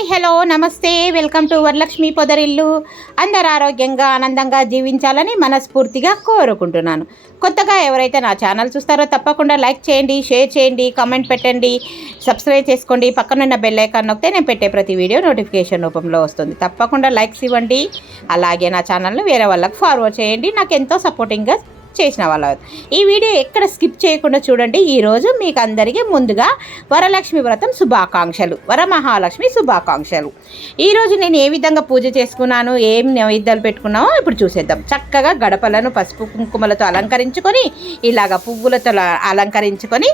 Hi hello నమస్తే. Welcome to Varalakshmi పొదరిల్లు. అందరు ఆరోగ్యంగా ఆనందంగా జీవించాలని మనస్ఫూర్తిగా కోరుకుంటున్నాను. కొత్తగా ఎవరైతే నా ఛానల్ చూస్తారో తప్పకుండా లైక్ చేయండి షేర్ చేయండి కామెంట్ పెట్టండి సబ్స్క్రైబ్ చేసుకోండి. పక్కనున్న బెల్ ఐకాన్ నొక్కితే నేను పెట్టే ప్రతి వీడియో నోటిఫికేషన్ రూపంలో వస్తుంది. తప్పకుండా లైక్స్ ఇవ్వండి. అలాగే నా ఛానల్ని వేరే వాళ్ళకి ఫార్వర్డ్ చేయండి. నాకు ఎంతో సపోర్టింగ్గా చేసిన వాళ్ళు ఈ వీడియో ఎక్కడ స్కిప్ చేయకుండా చూడండి. ఈరోజు మీకు అందరికీ ముందుగా వరలక్ష్మి వ్రతం శుభాకాంక్షలు. వరమహాలక్ష్మి శుభాకాంక్షలు. ఈరోజు నేను ఏ విధంగా పూజ చేసుకున్నాను ఏం నైవేద్యాలు పెట్టుకున్నామో ఇప్పుడు చూసేద్దాం. చక్కగా గడపలను పసుపు కుంకుమలతో అలంకరించుకొని ఇలాగ పువ్వులతో అలంకరించుకొని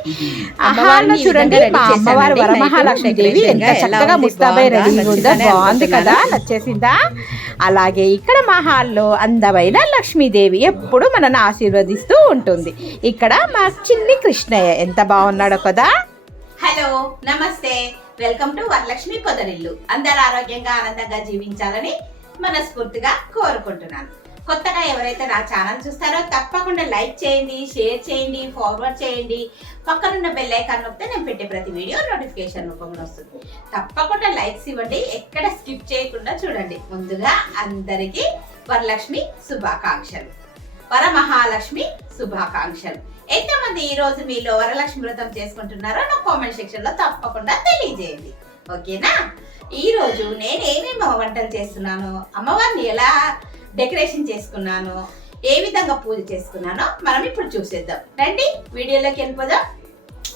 హాల్లో చూడండి. మా అమ్మవారు వరమహాలక్ష్మి దేవి. ఎంత చక్కగా ముస్తాబై రెడీ ఉందో. బాగుంది కదా? నచ్చేసిందా? అలాగే ఇక్కడ మా హాల్లో అందమైన లక్ష్మీదేవి ఎప్పుడు మనను ఆశీర్వదిస్తూ ఉంటుంది. ఇక్కడ మా చిన్ని కృష్ణయ్య ఎంత బాగున్నాడో కదా? హలో నమస్తే. వెల్కమ్ టు వరలక్ష్మి పొదరిల్లు అందరు ఆరోగ్యంగా ఆనందంగా జీవించాలని మనస్ఫూర్తిగా కోరుకుంటున్నాను. కొత్తగా ఎవరైతే నా ఛానల్ చూస్తారో తప్పకుండా లైక్ చేయండి షేర్ చేయండి ఫార్వర్డ్ చేయండి. పక్కనున్న బెల్ ఐకాన్ నొప్పితే నేను పెట్టే ప్రతి వీడియో నోటిఫికేషన్ రూపంలో వస్తుంది. తప్పకుండా లైక్స్ ఇవ్వండి ఎక్కడ స్కిప్ చేయకుండా చూడండి. ముందుగా అందరికీ వరలక్ష్మి శుభాకాంక్షలు. వరమహాలక్ష్మి శుభాకాంక్షలు. ఎంతమంది ఈ రోజు మీలో వరలక్ష్మి వ్రతం చేసుకుంటున్నారో నా కామెంట్ సెక్షన్లో తప్పకుండా తెలియజేయండి. ఓకేనా? ఈ రోజు నేను ఏమేమి వంటలు చేస్తున్నాను అమ్మవారిని ఎలా డెకరేషన్ చేసుకున్నాను ఏ విధంగా పూజ చేసుకున్నానో మనం ఇప్పుడు చూసేద్దాం. రండి వీడియోలోకి వెళ్ళిపోదాం.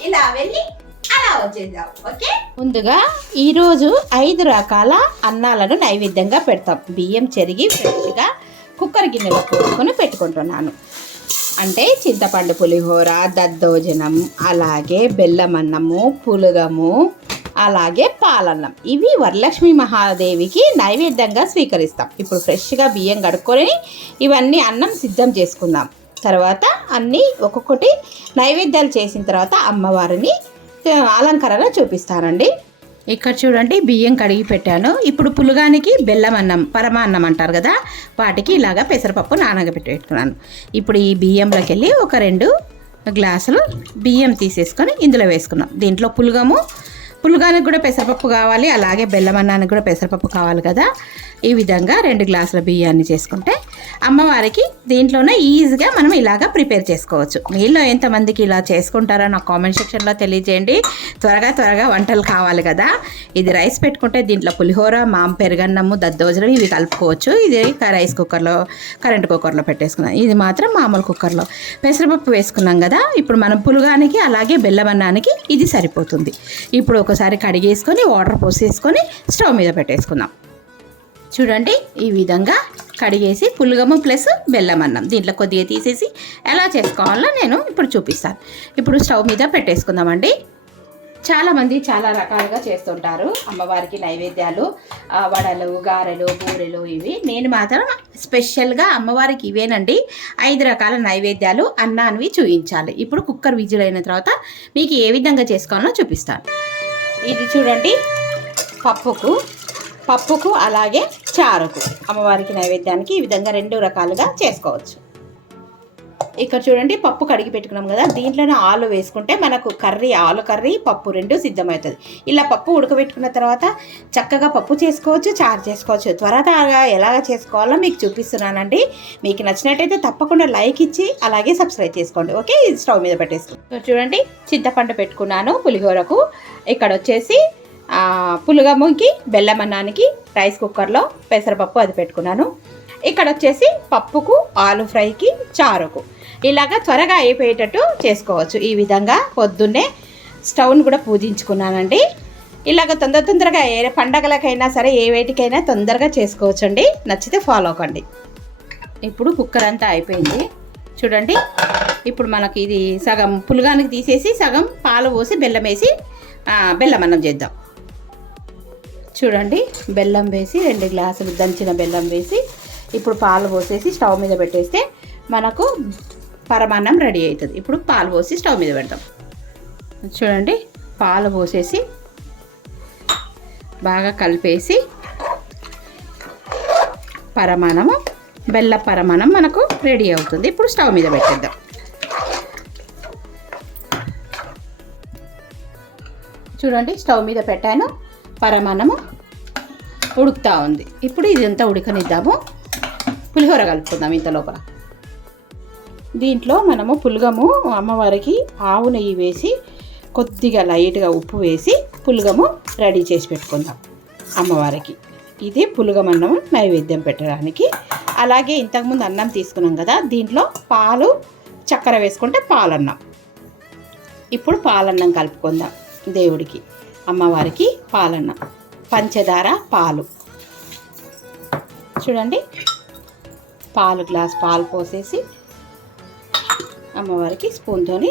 ఇలా వెళ్ళి అలా వచ్చేద్దాం ఓకే? ముందుగా ఈరోజు ఐదు రకాల అన్నాలను నైవేద్యంగా పెడతాం. బియ్యం చెరిగి ఫ్రెష్గా కుక్కర్ గిన్నెలో పోసుకొని పెట్టుకుంటున్నాను. అంటే చింతపండు పులిహోర దద్దోజనం అలాగే బెల్లం అన్నము పులగము అలాగే పాలన్నం. ఇవి వరలక్ష్మి మహాదేవికి నైవేద్యంగా స్వీకరిస్తాం. ఇప్పుడు ఫ్రెష్గా బియ్యం కడుక్కొని ఇవన్నీ అన్నం సిద్ధం చేసుకుందాం. తర్వాత అన్నీ ఒక్కొక్కటి నైవేద్యాలు చేసిన తర్వాత అమ్మవారిని అలంకరణ చూపిస్తానండి. ఇక్కడ చూడండి బియ్యం కడిగి పెట్టాను. ఇప్పుడు పులుగానికి బెల్లం అన్నం పరమాన్నం అంటారు కదా వాటికి ఇలాగ పెసరపప్పు నానగపెట్టి పెట్టుకున్నాను ఇప్పుడు ఈ బియ్యంలోకి వెళ్ళి ఒక రెండు గ్లాసులు బియ్యం తీసేసుకొని ఇందులో వేసుకున్నాం. దీంట్లో పులుగము పులుగానికి కూడా పెసరపప్పు కావాలి అలాగే బెల్లం అన్నానికి కూడా పెసరపప్పు కావాలి కదా. ఈ విధంగా రెండు గ్లాసుల బియ్యాన్ని చేసుకుంటే అమ్మవారికి దీంట్లోనే ఈజీగా మనం ఇలాగా ప్రిపేర్ చేసుకోవచ్చు. మీలో ఎంతమందికి ఇలా చేసుకుంటారో నా కామెంట్ సెక్షన్లో తెలియజేయండి. త్వరగా త్వరగా వంటలు కావాలి కదా. ఇది రైస్ పెట్టుకుంటే దీంట్లో పులిహోర మాం పెరగన్నము దద్దోజనం ఇవి కలుపుకోవచ్చు. ఇది రైస్ కుక్కర్లో కరెంట్ కుక్కర్లో పెట్టేసుకున్నాం ఇది మాత్రం మామూలు కుక్కర్లో. పెసరపప్పు వేసుకున్నాం కదా. ఇప్పుడు మనం పులుగానికి అలాగే బెల్లం అన్నానికి ఇది సరిపోతుంది. ఇప్పుడు ఒకసారి కడిగేసుకొని వాటర్ పోసేసుకొని స్టవ్ మీద పెట్టేసుకుందాం. చూడండి ఈ విధంగా కడిగేసి పులుగము ప్లస్ బెల్లం అన్నం. దీంట్లో కొద్దిగా తీసేసి ఎలా చేసుకోవాలో నేను ఇప్పుడు చూపిస్తాను. ఇప్పుడు స్టవ్ మీద పెట్టేసుకుందామండి. చాలామంది చాలా రకాలుగా చేస్తుంటారు అమ్మవారికి నైవేద్యాలు వడలు గారెలు బూరెలు ఇవి. నేను మాత్రం స్పెషల్గా అమ్మవారికి ఇవేనండి. ఐదు రకాల నైవేద్యాలు అన్నానివి చూపించాలి. ఇప్పుడు కుక్కర్ విజిల్ అయిన తర్వాత మీకు ఏ విధంగా చేసుకోవాలో చూపిస్తాను. ఇది చూడండి పప్పుకు పప్పుకు అలాగే చారుకు అమ్మవారికి నైవేద్యానికి ఈ విధంగా రెండు రకాలుగా చేసుకోవచ్చు. ఇక్కడ చూడండి పప్పు కడిగి పెట్టుకున్నాం కదా దీంట్లోనే ఆలు వేసుకుంటే మనకు కర్రీ ఆలు కర్రీ పప్పు రెండు సిద్ధమవుతుంది. ఇలా పప్పు ఉడకబెట్టుకున్న తర్వాత చక్కగా పప్పు చేసుకోవచ్చు చారు చేసుకోవచ్చు. త్వరగా ఎలాగ చేసుకోవాలో మీకు చూపిస్తున్నానండి. మీకు నచ్చినట్టయితే తప్పకుండా లైక్ ఇచ్చి అలాగే సబ్స్క్రైబ్ చేసుకోండి. ఓకే స్టవ్ మీద పెట్టేసుకోండి చూడండి చింతపండు పెట్టుకున్నాను పులిహోరకు. ఇక్కడ వచ్చేసి ఆ, పులగముకి బెల్లం అన్నానికి రైస్ కుక్కర్లో పెసరపప్పు అది పెట్టుకున్నాను. ఇక్కడ వచ్చేసి పప్పుకు ఆలు ఫ్రైకి చారుకు. ఇలాగా త్వరగా అయిపోయేటట్టు చేసుకోవచ్చు. ఈ విధంగా పొద్దున్నే స్టవ్ను కూడా పూజించుకున్నానండి. ఇలాగ తొందర తొందరగా ఏ పండగలకైనా సరే ఏ వేటికైనా తొందరగా చేసుకోవచ్చు అండి నచ్చితే ఫాలో అవ్వండి ఇప్పుడు కుక్కర్ అంతా అయిపోయింది. చూడండి ఇప్పుడు మనకి ఇది సగం పులుగానికి తీసేసి సగం పాలు పోసి బెల్లం వేసి బెల్లం అన్నం చేద్దాం. చూడండి బెల్లం వేసి రెండు గ్లాసులు దంచిన బెల్లం వేసి ఇప్పుడు పాలు పోసేసి స్టవ్ మీద పెట్టేస్తే మనకు పరమాన్నం రెడీ అవుతుంది. ఇప్పుడు పాలు పోసి స్టవ్ మీద పెడతాం. చూడండి పాలు పోసేసి బాగా కలిపేసి పరమాణము బెల్ల పరమాణం మనకు రెడీ అవుతుంది. ఇప్పుడు స్టవ్ మీద పెట్టేద్దాం. చూడండి స్టవ్ మీద పెట్టాను. పరమాన్నము ఉడుకుతా ఉంది. ఇప్పుడు ఇదంతా ఉడకనిద్దాము. పులిహోర కలుపుకుందాం ఇంత లోపల. దీంట్లో మనము పులగము అమ్మవారికి ఆవు నెయ్యి వేసి కొద్దిగా లైట్గా ఉప్పు వేసి పులగము రెడీ చేసి పెట్టుకుందాం అమ్మవారికి. ఇది పులగమన్నం నైవేద్యం పెట్టడానికి. అలాగే ఇంతకుముందు అన్నం తీసుకున్నాం కదా దీంట్లో పాలు చక్కెర వేసుకుంటే పాలన్నం. ఇప్పుడు పాలన్నం కలుపుకుందాం దేవుడికి. అమ్మవారికి పాలన్నం. పంచదార పాలు. చూడండి. పాలు గ్లాస్ పాలు పోసేసి అమ్మవారికి స్పూన్తోని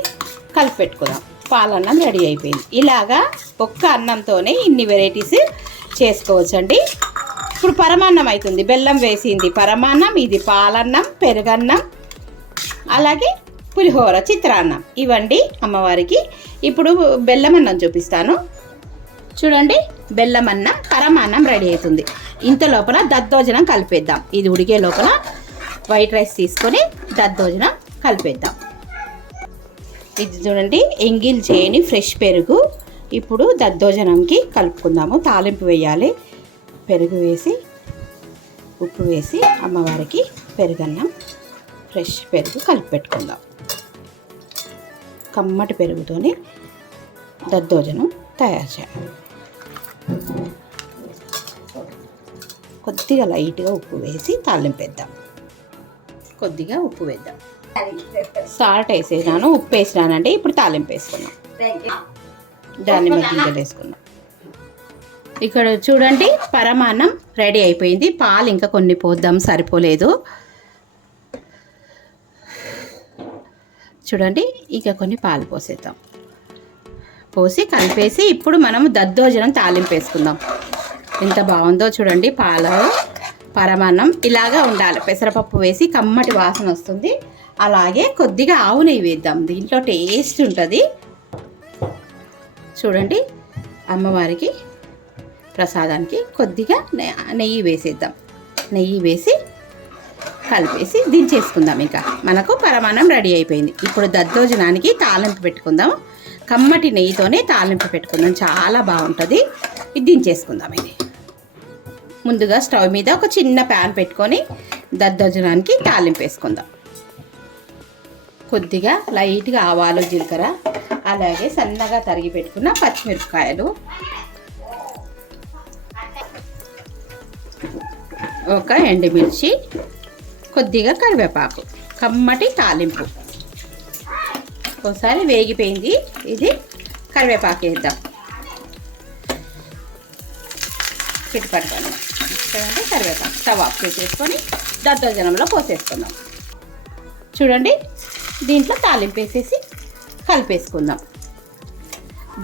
కలిపి పెట్టుకుందాం పాలన్నం రెడీ అయిపోయింది. ఇలాగా ఒక్క అన్నంతోనే ఇన్ని వెరైటీస్ చేసుకోవచ్చండి. ఇప్పుడు పరమాన్నం అవుతుంది బెల్లం వేసింది పరమాన్నం ఇది పాలన్నం పెరుగన్నం అలాగే పులిహోర చిత్రాన్నం. ఇవ్వండి అమ్మవారికి. ఇప్పుడు బెల్లం అన్నం చూపిస్తాను. చూడండి బెల్లం అన్నం పరమాన్నం రెడీ అవుతుంది. ఇంత లోపల దద్దోజనం కలిపేద్దాం. ఇది ఉడికే లోపల వైట్ రైస్ తీసుకొని దద్దోజనం కలిపేద్దాం. ఇది చూడండి ఎంగిల్ చేయని ఫ్రెష్ పెరుగు. ఇప్పుడు దద్దోజనంకి కలుపుకుందాము. తాలింపు వేయాలి. పెరుగు వేసి ఉప్పు వేసి అమ్మవారికి పెరుగన్నం ఫ్రెష్ పెరుగు కలిపి పెట్టుకుందాం కమ్మటి పెరుగుతోని దద్దోజనం తయారు చేయాలి. కొద్దిగా లైట్గా ఉప్పు వేసి తాలింపేద్దాం. కొద్దిగా ఉప్పు వేద్దాం. సాల్ట్ వేసేసినాను ఉప్పు వేసినానంటే ఇప్పుడు తాలింపు వేసుకున్నాం దానిమ్మ గింజలు వేసుకున్నాం ఇక్కడ చూడండి పరమాన్నం రెడీ అయిపోయింది. పాలు ఇంకా కొన్ని పోద్దాం సరిపోలేదు. చూడండి ఇంకా కొన్ని పాలు పోసేద్దాం. పోసి కలిపేసి ఇప్పుడు మనం దద్దోజనం తాలింపు వేసుకుందాం ఎంత బాగుందో చూడండి పాలు పరమాన్నం ఇలాగా ఉండాలి. పెసరపప్పు వేసి కమ్మటి వాసన వస్తుంది. అలాగే కొద్దిగా ఆవు నెయ్యి వేద్దాం. దీంట్లో టేస్ట్ ఉంటుంది. చూడండి అమ్మవారికి ప్రసాదానికి కొద్దిగా నెయ్యి వేసేద్దాం. నెయ్యి వేసి కలిపేసి దించేసుకుందాం ఇంకా. మనకు పరమాన్నం రెడీ అయిపోయింది. ఇప్పుడు దద్దోజనానికి తాలింపు పెట్టుకుందాం. కమ్మటి నెయ్యితోనే తాలింపు పెట్టుకుందాం. చాలా బాగుంటుంది. ఇది దించేసుకుందాం ఇది. ముందుగా స్టవ్ మీద ఒక చిన్న ప్యాన్ పెట్టుకొని దద్దోజనానికి తాలింపు వేసుకుందాం. కొద్దిగా లైట్గా ఆవాలు జీలకర్ర అలాగే సన్నగా తరిగి పెట్టుకున్న పచ్చిమిరపకాయలు. ఒక ఎండుమిర్చి కొద్దిగా కరివేపాకు కమ్మటి తాలింపు. ఒకసారి వేగిపోయింది. ఇది కరివేపాకు వేద్దాం. పిట్టుపట్టుకొని చూడండి కరివేపాకు స్టవ్ ఆఫ్ చేసేసుకొని దద్దోజనంలో పోసేసుకుందాం. చూడండి దీంట్లో తాలింపు వేసేసి కలిపేసుకుందాం.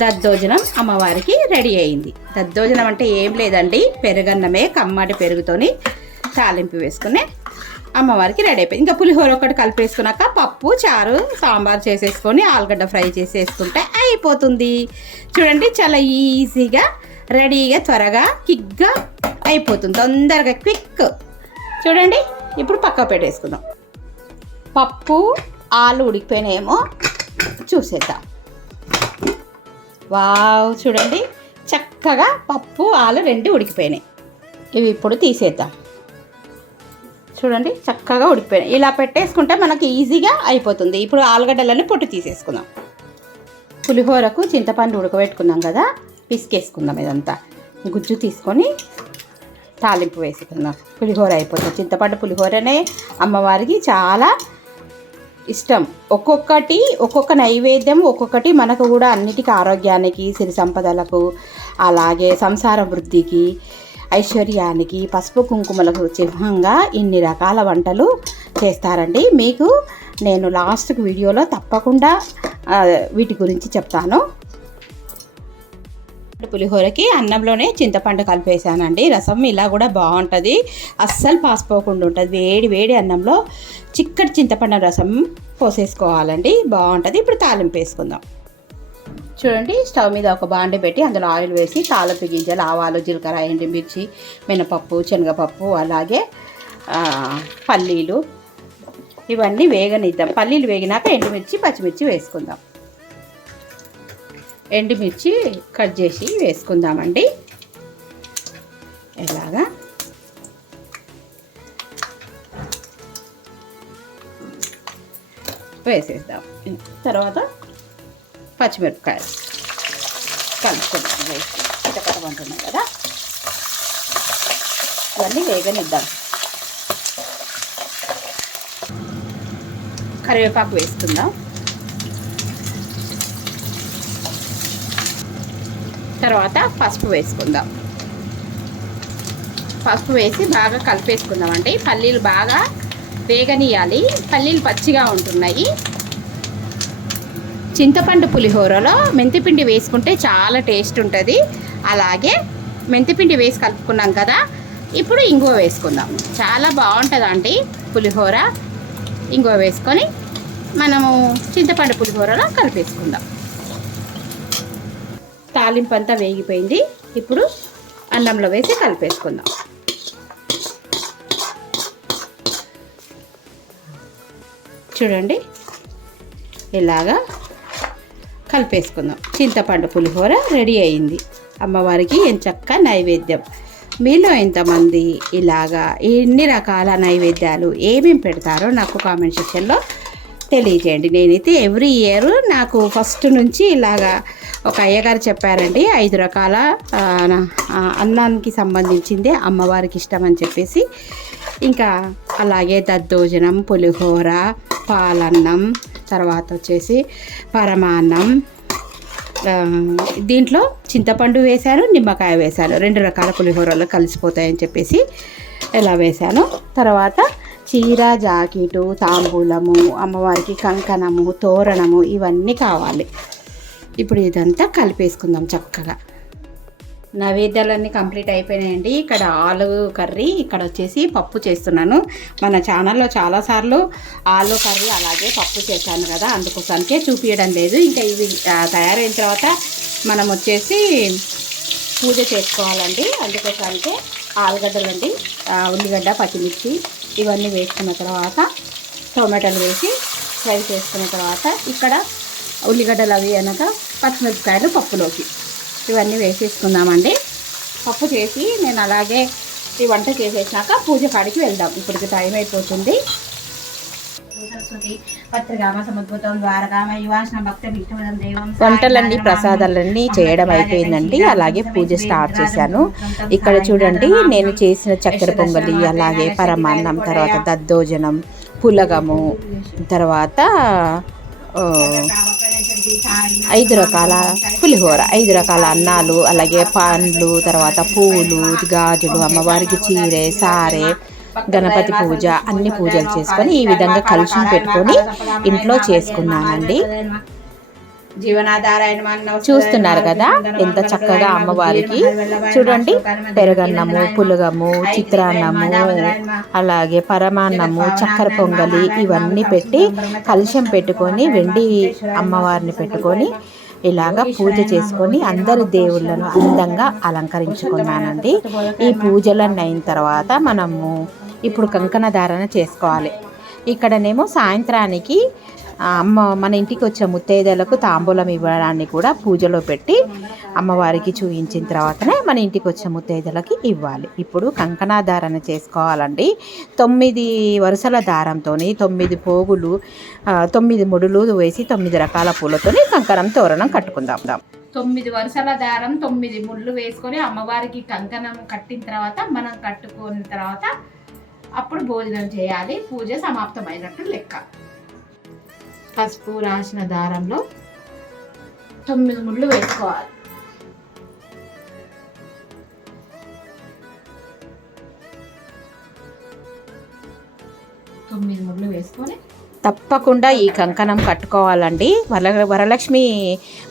దద్దోజనం అమ్మవారికి రెడీ అయింది. దద్దోజనం అంటే ఏం లేదండి పెరుగన్నమే కమ్మటి పెరుగుతోని తాలింపు వేసుకునే అమ్మవారికి రెడీ అయిపోయింది. ఇంకా పులిహోర ఒకటి కలిపేసుకున్నాక పప్పు చారు సాంబార్ చేసేసుకొని ఆలుగడ్డ ఫ్రై చేసేసుకుంటే అయిపోతుంది. చూడండి చాలా ఈజీగా రెడీగా త్వరగా కిక్గా అయిపోతుంది. తొందరగా క్విక్. చూడండి ఇప్పుడు పక్క పెట్టేసుకుందాం. పప్పు ఆలు ఉడికిపోయినాయేమో చూసేద్దాం. వావ్ చూడండి చక్కగా పప్పు ఆలు రెండు ఉడికిపోయినాయి. ఇవి ఇప్పుడు తీసేద్దాం. చూడండి చక్కగా ఉడికిపోయినాయి. ఇలా పెట్టేసుకుంటే మనకి ఈజీగా అయిపోతుంది. ఇప్పుడు ఆలుగడ్డలని పొట్టు తీసేసుకుందాం. పులిహోరకు చింతపండు ఉడకబెట్టుకున్నాం కదా పిసికేసుకుందాం ఇదంతా. గుజ్జు తీసుకొని తాలింపు వేసుకుందాం. పులిహోర అయిపోతుంది చింతపండు పులిహోరనే అమ్మవారికి చాలా ఇష్టం. ఒక్కొక్కటి ఒక్కొక్క నైవేద్యం ఒక్కొక్కటి మనకు కూడా అన్నిటికీ ఆరోగ్యానికి సిరి సంపదలకు అలాగే సంసార వృద్ధికి ఐశ్వర్యానికి పసుపు కుంకుమలకు చిహ్నంగా ఇన్ని రకాల వంటలు చేస్తారండి. మీకు నేను లాస్ట్కి వీడియోలో తప్పకుండా వీటి గురించి చెప్తాను. పులిహోరకి అన్నంలోనే చింతపండు కలిపేసానండి రసం ఇలా కూడా బాగుంటుంది. అస్సలు పాసిపోకుండా ఉంటుంది. వేడి వేడి అన్నంలో చిక్కటి చింతపండు రసం పోసేసుకోవాలండి. బాగుంటుంది. ఇప్పుడు తాలింపు వేసుకుందాం. చూడండి స్టవ్ మీద ఒక బాండి పెట్టి అందులో ఆయిల్ వేసి తాలింపు గింజలు ఆవాలు జీలకర్ర ఎండుమిర్చి మినపప్పు శనగపప్పు అలాగే పల్లీలు ఇవన్నీ వేగనిద్దాం. పల్లీలు వేగినాక ఎండుమిర్చి పచ్చిమిర్చి వేసుకుందాం. ఎండుమిర్చి కట్ చేసి వేసుకుందామండి. ఇలాగా వేసేద్దాం. తర్వాత పచ్చిమిరపకాయలు కలుపుకుందాం. వేసి చిటకటమంటున్నాం కదా. ఇవన్నీ వేగనిద్దాం. కరివేపాకు వేసుకుందాం. తర్వాత పసుపు వేసుకుందాం. పసుపు వేసి బాగా కలిపేసుకుందాం అండి. పల్లీలు బాగా వేగనీయాలి. పల్లీలు పచ్చిగా ఉంటున్నాయి. చింతపండు పులిహోరలో మెంతిపిండి వేసుకుంటే చాలా టేస్ట్ ఉంటుంది. అలాగే మెంతిపిండి వేసి కలుపుకున్నాం కదా ఇప్పుడు ఇంగువ వేసుకుందాం. చాలా బాగుంటుందండి పులిహోర. ఇంగువ వేసుకొని మనము చింతపండు పులిహోరలో కలిపేసుకుందాం. తాలింపు అంతా వేగిపోయింది. ఇప్పుడు అన్నంలో వేసి కలిపేసుకుందాం. చూడండి. ఇలాగా కలిపేసుకుందాం. చింతపండు పులిహోర రెడీ అయింది. అమ్మవారికి ఎంచక్క నైవేద్యం. మీలో ఎంతమంది ఇలాగా ఎన్ని రకాల నైవేద్యాలు ఏమేమి పెడతారో నాకు కామెంట్ సెక్షన్లో తెలియజేయండి. నేనైతే ఎవ్రీ ఇయర్ నాకు ఫస్ట్ నుంచి ఇలాగా ఒక అయ్యగారు చెప్పారండి ఐదు రకాల అన్నానికి సంబంధించిందే అమ్మవారికి ఇష్టం అని చెప్పేసి. ఇంకా అలాగే దద్దోజనం పులిహోర పాలన్నం తర్వాత వచ్చేసి పరమాన్నం దీంట్లో చింతపండు వేశాను నిమ్మకాయ వేశాను. రెండు రకాల పులిహోరలు కలిసిపోతాయని చెప్పేసి ఇలా వేశాను. తర్వాత చీర జాకెటు తాంబూలము అమ్మవారికి కంకణము తోరణము ఇవన్నీ కావాలి. ఇప్పుడు ఇదంతా కలిపేసుకుందాం చక్కగా. నైవేద్యాలన్నీ కంప్లీట్ అయిపోయినాయండి. ఇక్కడ ఆలు కర్రీ ఇక్కడ వచ్చేసి పప్పు చేస్తున్నాను. మన ఛానల్లో చాలాసార్లు ఆలు కర్రీ అలాగే పప్పు చేశాను కదా అందుకోసానికే చూపించడం లేదు. ఇంకా ఇవి తయారైన తర్వాత మనం వచ్చేసి పూజ చేసుకోవాలండి. అందుకోసానికే ఆలుగడ్డలు అండి ఉల్లిగడ్డ పచ్చిమిర్చి ఇవన్నీ వేసుకున్న తర్వాత టొమాటోలు వేసి ఫ్రై చేసుకున్న తర్వాత ఇక్కడ ఉల్లిగడ్డలు అవి అనక పచ్చిమిరపకాయలు పప్పులోకి ఇవన్నీ వేసేసుకుందామండి పప్పు చేసి నేను అలాగే ఈ వంట చేసేసాక పూజ కాడికి వెళ్దాం ఇప్పటికి టైం అయిపోతుంది వంటలన్నీ ప్రసాదాలన్నీ చేయడం అయిపోయిందండి అలాగే పూజ స్టార్ట్ చేశాను ఇక్కడ చూడండి నేను చేసిన చక్కెర పొంగలి అలాగే పరమాన్నం తర్వాత దద్దోజనం పులగము తర్వాత ఐదు రకాల పులిహోర ఐదు రకాల అన్నాలు అలాగే పండ్లు తర్వాత పూలు గాజులు అమ్మవారికి చీరే సారె గణపతి పూజ అన్ని పూజలు చేసుకొని ఈ విధంగా కలుషం పెట్టుకొని ఇంట్లో చేసుకున్నానండి. చూస్తున్నారు కదా ఎంత చక్కగా అమ్మవారికి చూడండి పెరగన్నము పులగము చిత్రాన్నము అలాగే పరమాన్నము చక్కెర పొంగలి ఇవన్నీ పెట్టి కలుషం పెట్టుకొని వెండి అమ్మవారిని పెట్టుకొని ఇలాగా పూజ చేసుకొని అందరి దేవుళ్ళను అందంగా అలంకరించుకున్నానండి. ఈ పూజలన్నీ అయిన తర్వాత మనము ఇప్పుడు కంకణ ధారణ చేసుకోవాలి. ఇక్కడనేమో సాయంత్రానికి అమ్మ మన ఇంటికి వచ్చే ముత్తైదలకు తాంబూలం ఇవ్వడాన్ని కూడా పూజలో పెట్టి అమ్మవారికి చూయించిన తర్వాతనే మన ఇంటికి వచ్చే ముత్తైదలకి ఇవ్వాలి. ఇప్పుడు కంకణాధారణ చేసుకోవాలండి. తొమ్మిది వరుసల దారంతో తొమ్మిది పోగులు తొమ్మిది ముడులు వేసి తొమ్మిది రకాల పూలతోని కంకణం తోరణం కట్టుకుందాం. తొమ్మిది వరుసల దారం తొమ్మిది ముళ్ళు వేసుకొని అమ్మవారికి కంకణం కట్టిన తర్వాత మనం కట్టుకున్న తర్వాత అప్పుడు భోజనం చేయాలి. పూజ సమాప్తమైనట్టు లెక్క. పసుపు రాసిన దారంలో తొమ్మిది ముళ్ళు వేసుకోవాలి. తొమ్మిది ముళ్ళు వేసుకొని తప్పకుండా ఈ కంకణం కట్టుకోవాలండి. వర వరలక్ష్మి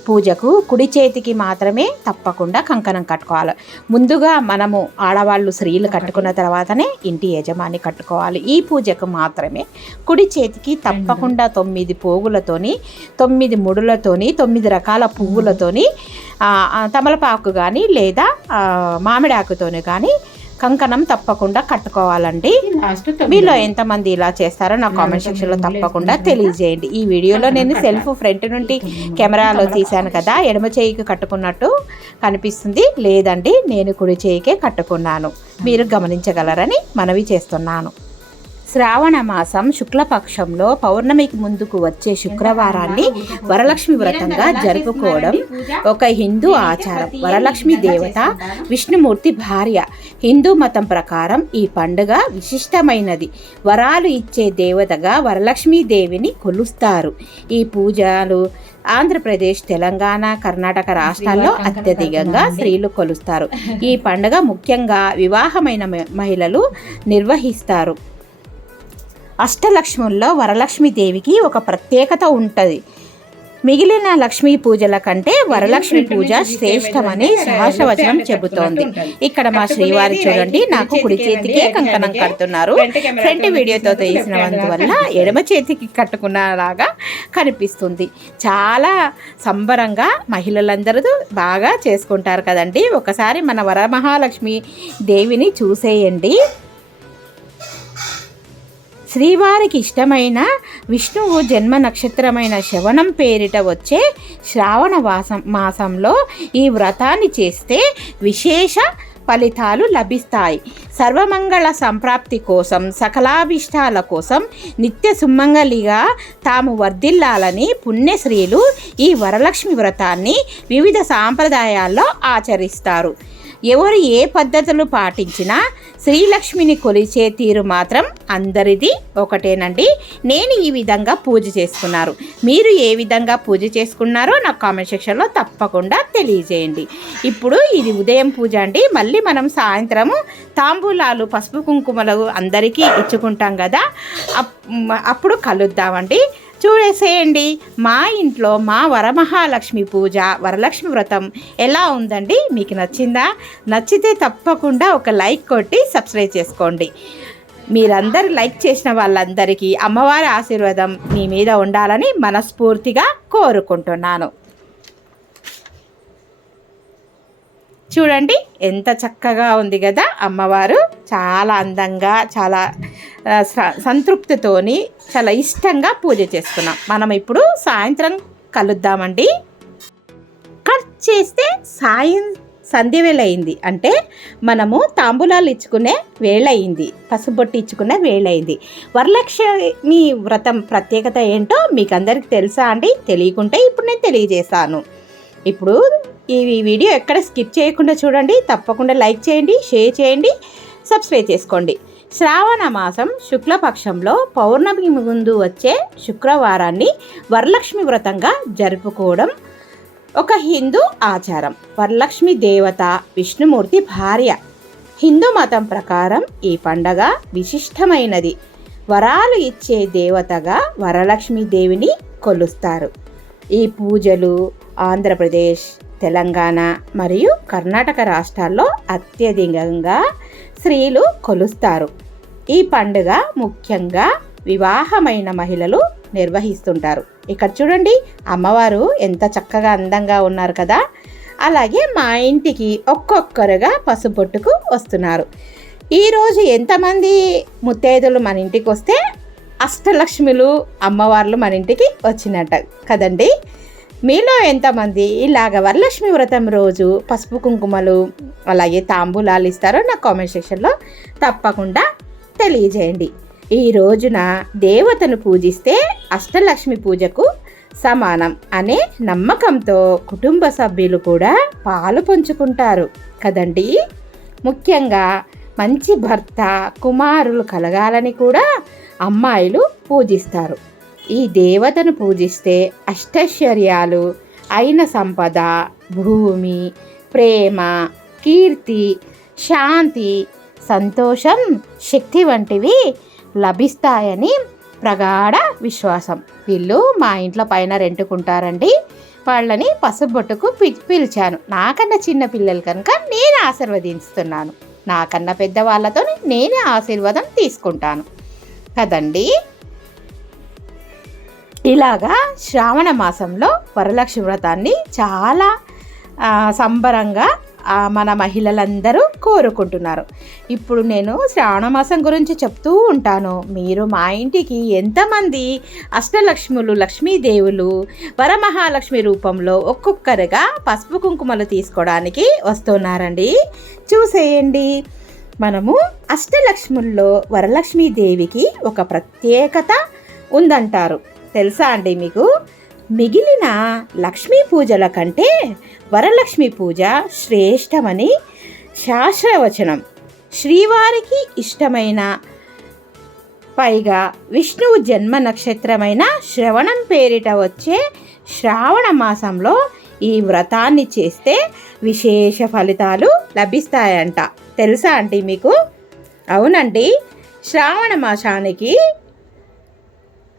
పూజకు కుడి చేతికి మాత్రమే తప్పకుండా కంకణం కట్టుకోవాలి. ముందుగా మనము ఆడవాళ్ళు స్త్రీలు కట్టుకున్న తర్వాతనే ఇంటి యజమాని కట్టుకోవాలి. ఈ పూజకు మాత్రమే కుడి చేతికి తప్పకుండా తొమ్మిది పోగులతోని తొమ్మిది ముడులతోని తొమ్మిది రకాల పువ్వులతోని తమలపాకు కానీ లేదా మామిడాకుతోని కానీ కంకణం తప్పకుండా కట్టుకోవాలండి. మీలో ఎంతమంది ఇలా చేస్తారో నా కామెంట్ సెక్షన్లో తప్పకుండా తెలియజేయండి. ఈ వీడియోలో నేను సెల్ఫ్ ఫ్రంట్ నుండి కెమెరాలో తీశాను కదా ఎడమ చేయికి కట్టుకున్నట్టు కనిపిస్తుంది. లేదండి నేను కుడి చేయికే కట్టుకున్నాను. మీరు గమనించగలరని మనవి చేస్తున్నాను. శ్రావణ మాసం శుక్లపక్షంలో పౌర్ణమికి ముందుకు వచ్చే శుక్రవారాన్ని వరలక్ష్మి వ్రతంగా జరుపుకోవడం ఒక హిందూ ఆచారం. వరలక్ష్మి దేవత విష్ణుమూర్తి భార్య హిందూ మతం ప్రకారం ఈ పండుగ విశిష్టమైనది. వరాలు ఇచ్చే దేవతగా వరలక్ష్మీదేవిని కొలుస్తారు. ఈ పూజలు ఆంధ్రప్రదేశ్ తెలంగాణ కర్ణాటక రాష్ట్రాల్లో అత్యధికంగా స్త్రీలు కొలుస్తారు. ఈ పండుగ ముఖ్యంగా వివాహమైన మ- మహిళలు నిర్వహిస్తారు. అష్టలక్ష్ముల్లో వరలక్ష్మి దేవికి ఒక ప్రత్యేకత ఉంటుంది. మిగిలిన లక్ష్మీ పూజల కంటే వరలక్ష్మి పూజ శ్రేష్టమని సహస్రవచనం చెబుతోంది. ఇక్కడ మా శ్రీవారి చూడండి నాకు కుడి చేతికే కంకణం కడుతున్నారు. ఫ్రంట్ వీడియోతో తీసినందువల్ల ఎడమ చేతికి కట్టుకున్నలాగా కనిపిస్తుంది. చాలా సంబరంగా మహిళలందరూ బాగా చేసుకుంటారు కదండి. ఒకసారి మన వరమహాలక్ష్మి దేవిని చూసేయండి. శ్రీవారికి ఇష్టమైన విష్ణువు జన్మ నక్షత్రమైన శవనం పేరిట వచ్చే శ్రావణ వాసం మాసంలో ఈ వ్రతాన్ని చేస్తే విశేష ఫలితాలు లభిస్తాయి. సర్వమంగళ సంప్రాప్తి కోసం సకలాభిష్టాల కోసం నిత్య సుమంగళిగా తాము వర్ధిల్లాలని పుణ్యశ్రీలు ఈ వరలక్ష్మి వ్రతాన్ని వివిధ సాంప్రదాయాల్లో ఆచరిస్తారు. ఎవరు ఏ పద్ధతులు పాటించినా శ్రీలక్ష్మిని కొలిచే తీరు మాత్రం అందరిది ఒకటేనండి. నేను ఈ విధంగా పూజ చేసుకున్నారు. మీరు ఏ విధంగా పూజ చేసుకున్నారో నాకు కామెంట్ సెక్షన్లో తప్పకుండా తెలియజేయండి. ఇప్పుడు ఇది ఉదయం పూజ అండి. మళ్ళీ మనం సాయంత్రము తాంబూలాలు పసుపు కుంకుమలు అందరికీ ఇచ్చుకుంటాం కదా. అప్- అప్పుడు కలుద్దామండి. చూసేయండి మా ఇంట్లో మా వరమహాలక్ష్మి పూజ వరలక్ష్మి వ్రతం ఎలా ఉందండి? మీకు నచ్చిందా? నచ్చితే తప్పకుండా ఒక లైక్ కొట్టి సబ్స్క్రైబ్ చేసుకోండి. మీరందరూ లైక్ చేసిన వాళ్ళందరికీ అమ్మవారి ఆశీర్వాదం మీ మీద ఉండాలని మనస్ఫూర్తిగా కోరుకుంటున్నాను. చూడండి ఎంత చక్కగా ఉంది కదా అమ్మవారు. చాలా అందంగా చాలా స- సంతృప్తితోని చాలా ఇష్టంగా పూజ చేసుకున్నాం మనం ఇప్పుడు సాయంత్రం కలుద్దామండి. కట్ చేస్తే సాయం సంధ్య వేళ అయింది అంటే మనము తాంబూలాలు ఇచ్చుకునే వేళ అయింది పసుబొట్టు ఇచ్చుకునే వేళ అయింది వరలక్ష్మి వ్రతం ప్రత్యేకత ఏంటో మీకు అందరికి తెలుసా అండి? తెలియకుంటే ఇప్పుడు నేను తెలియజేశాను. ఇప్పుడు ఈ వీడియో ఎక్కడ స్కిప్ చేయకుండా చూడండి తప్పకుండా లైక్ చేయండి షేర్ చేయండి సబ్స్క్రైబ్ చేసుకోండి. శ్రావణ మాసం శుక్లపక్షంలో పౌర్ణమి ముందు వచ్చే శుక్రవారాన్ని వరలక్ష్మి వ్రతంగా జరుపుకోవడం ఒక హిందూ ఆచారం. వరలక్ష్మి దేవత విష్ణుమూర్తి భార్య. హిందూ మతం ప్రకారం ఈ పండగ విశిష్టమైనది. వరాలు ఇచ్చే దేవతగా వరలక్ష్మి దేవిని కొలుస్తారు. ఈ పూజలు ఆంధ్రప్రదేశ్ తెలంగాణ మరియు కర్ణాటక రాష్ట్రాల్లో అత్యధికంగా స్త్రీలు కొలుస్తారు. ఈ పండుగ ముఖ్యంగా వివాహమైన మహిళలు నిర్వహిస్తుంటారు. ఇక్కడ చూడండి అమ్మవారు ఎంత చక్కగా అందంగా ఉన్నారు కదా. అలాగే మా ఇంటికి ఒక్కొక్కరుగా పసుపొట్టుకు వస్తున్నారు. ఈరోజు ఎంతమంది ముత్తైదులు మన ఇంటికి వస్తే అష్టలక్ష్మిలు అమ్మవార్లు మన ఇంటికి వచ్చినట్ట కదండి. మీలో ఎంతమంది ఇలాగ వరలక్ష్మి వ్రతం రోజు పసుపు కుంకుమలు అలాగే తాంబూలాలు ఇస్తారో నా కామెంట్ సెక్షన్లో తప్పకుండా తెలియజేయండి. ఈ రోజున దేవతను పూజిస్తే అష్టలక్ష్మి పూజకు సమానం అనే నమ్మకంతో కుటుంబ సభ్యులు కూడా పాలు పంచుకుంటారు కదండి. ముఖ్యంగా మంచి భర్త కుమారులు కలగాలని కూడా అమ్మాయిలు పూజిస్తారు. ఈ దేవతను పూజిస్తే అష్టైశ్వర్యాలు అయిన సంపద భూమి ప్రేమ కీర్తి శాంతి సంతోషం శక్తి వంటివి లభిస్తాయని ప్రగాఢ విశ్వాసం. వీళ్ళు మా ఇంట్లో పైన రెంటుకుంటారండి. వాళ్ళని పసుబొట్టుకు పి పిలిచాను. నాకన్నా చిన్న పిల్లలు కనుక నేను ఆశీర్వదిస్తున్నాను నాకన్నా పెద్దవాళ్ళతో నేనే ఆశీర్వాదం తీసుకుంటాను. కదండీ? ఇలాగా శ్రావణ మాసంలో వరలక్ష్మి వ్రతాన్ని చాలా సంబరంగా మన మహిళలందరూ కోరుకుంటున్నారు. ఇప్పుడు నేను శ్రావణ మాసం గురించి చెప్తూ ఉంటాను. మీరు మా ఇంటికి ఎంతమంది అష్టలక్ష్ములు లక్ష్మీదేవులు వరమహాలక్ష్మి రూపంలో ఒక్కొక్కరుగా పసుపు కుంకుమలు తీసుకోవడానికి వస్తున్నారండి. చూసేయండి. మనము అష్టలక్ష్ముల్లో వరలక్ష్మీదేవికి ఒక ప్రత్యేకత ఉందంటారు. తెలుసా అండి మీకు? మిగిలిన లక్ష్మీ పూజల కంటే వరలక్ష్మి పూజ శ్రేష్టమని శాస్త్రవచనం. శ్రీవారికి ఇష్టమైన పైగా విష్ణువు జన్మ నక్షత్రమైన శ్రవణం పేరిట వచ్చే శ్రావణ మాసంలో ఈ వ్రతాన్ని చేస్తే విశేష ఫలితాలు లభిస్తాయంట. తెలుసా అండి మీకు? అవునండి. శ్రావణ మాసానికి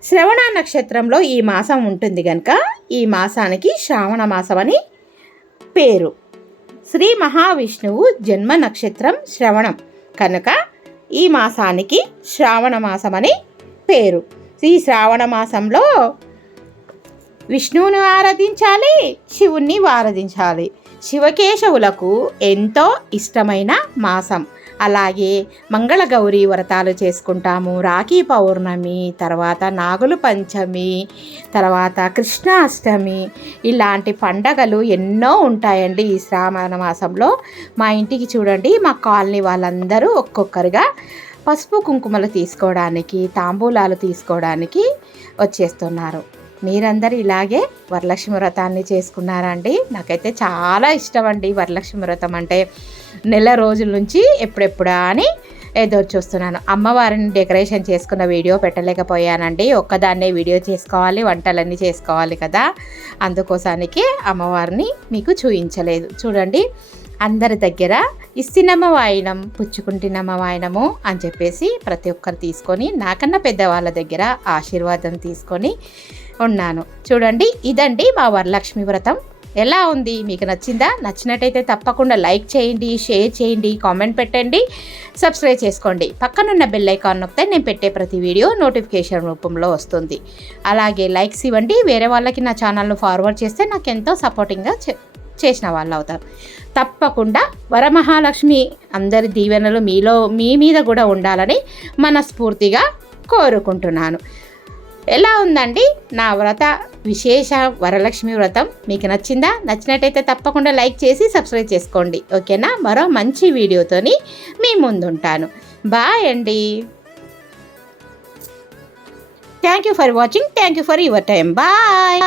శ్రవణ నక్షత్రంలో ఈ మాసం ఉంటుంది కనుక ఈ మాసానికి శ్రావణ మాసం అని పేరు. శ్రీ మహావిష్ణువు జన్మ నక్షత్రం శ్రవణం. కనుక ఈ మాసానికి శ్రావణ మాసం అని పేరు. ఈ శ్రావణ మాసంలో విష్ణువుని ఆరాధించాలి శివుణ్ణి ఆరాధించాలి. శివకేశవులకు ఎంతో ఇష్టమైన మాసం. అలాగే మంగళగౌరి వ్రతాలు చేసుకుంటాము. రాఖీ పౌర్ణమి తర్వాత నాగులు పంచమి తర్వాత కృష్ణాష్టమి ఇలాంటి పండగలు ఎన్నో ఉంటాయండి ఈ శ్రావణ మాసంలో. మా ఇంటికి చూడండి మా కాలనీ వాళ్ళందరూ ఒక్కొక్కరుగా పసుపు కుంకుమలు తీసుకోవడానికి తాంబూలాలు తీసుకోవడానికి వచ్చేస్తున్నారు. మీరందరూ ఇలాగే వరలక్ష్మి వ్రతాన్ని చేసుకున్నారండి నాకైతే చాలా ఇష్టం అండి వరలక్ష్మి వ్రతం అంటే. నెల రోజుల నుంచి ఎప్పుడెప్పుడా అని ఎదురు చూస్తున్నాను. అమ్మవారిని డెకరేషన్ చేసుకున్న వీడియో పెట్టలేకపోయానండి. ఒక్కదాన్నే వీడియో చేసుకోవాలి వంటలన్నీ చేసుకోవాలి కదా. అందుకోసానికి అమ్మవారిని మీకు చూపించలేదు చూడండి అందరి దగ్గర ఇస్తినమ్మ వాయినం పుచ్చుకుంటున్నమ్మ వాయినము అని చెప్పేసి ప్రతి ఒక్కరు తీసుకొని నాకన్నా పెద్దవాళ్ళ దగ్గర ఆశీర్వాదం తీసుకొని ఉన్నాను. చూడండి ఇదండి మా వరలక్ష్మి వ్రతం. ఎలా ఉంది? మీకు నచ్చిందా? నచ్చినట్టయితే తప్పకుండా లైక్ చేయండి షేర్ చేయండి కామెంట్ పెట్టండి సబ్స్క్రైబ్ చేసుకోండి. పక్కనున్న బెల్ ఐకాన్ నొక్కితే నేను పెట్టే ప్రతి వీడియో నోటిఫికేషన్ రూపంలో వస్తుంది. అలాగే లైక్స్ ఇవ్వండి. వేరే వాళ్ళకి నా ఛానల్ను ఫార్వర్డ్ చేస్తే నాకు ఎంతో సపోర్టింగ్గా చేసిన వాళ్ళు అవుతారు. తప్పకుండా వరమహాలక్ష్మి అందరి దీవెనలు మీలో మీ మీద కూడా ఉండాలని మనస్ఫూర్తిగా కోరుకుంటున్నాను. ఎలా ఉందండి? నా వ్రత విశేష వరలక్ష్మి వ్రతం. మీకు నచ్చిందా? నచ్చినట్టయితే తప్పకుండా లైక్ చేసి సబ్స్క్రైబ్ చేసుకోండి. ఓకేనా? మరో మంచి వీడియోతోని మీ ముందుంటాను. బాయ్ అండి. Thank you for watching thank you for your time bye